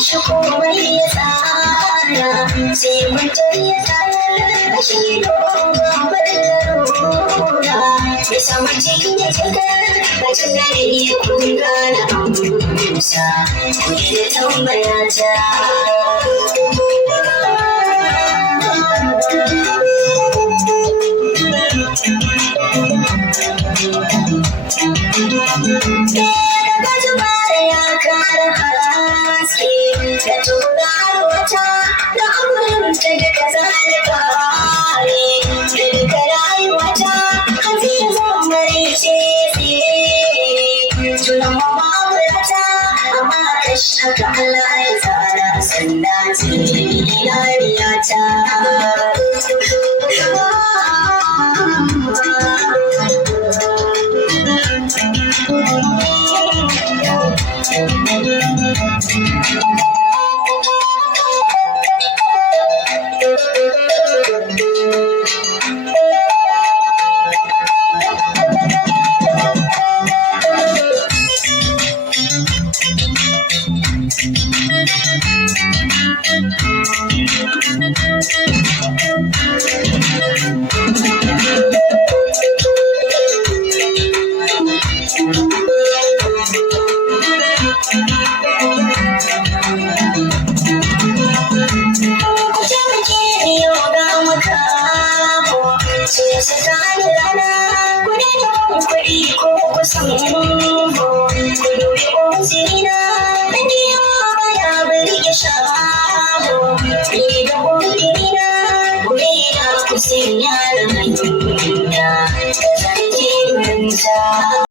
shi komai ya tsara sai mutum ya tsara shi dogon larura ya samu cikin ya cika ba ci gari ya kunga na amsa kuyi da tambaya ta da tauraruwata da amurinta duka zane kare da duka rayuwata hafi zan bari ce tunan mamamurata amma kashi haka Allah ya tsara sanda ce idaniyata Kuɗi ko kusan ku dubi ƙosina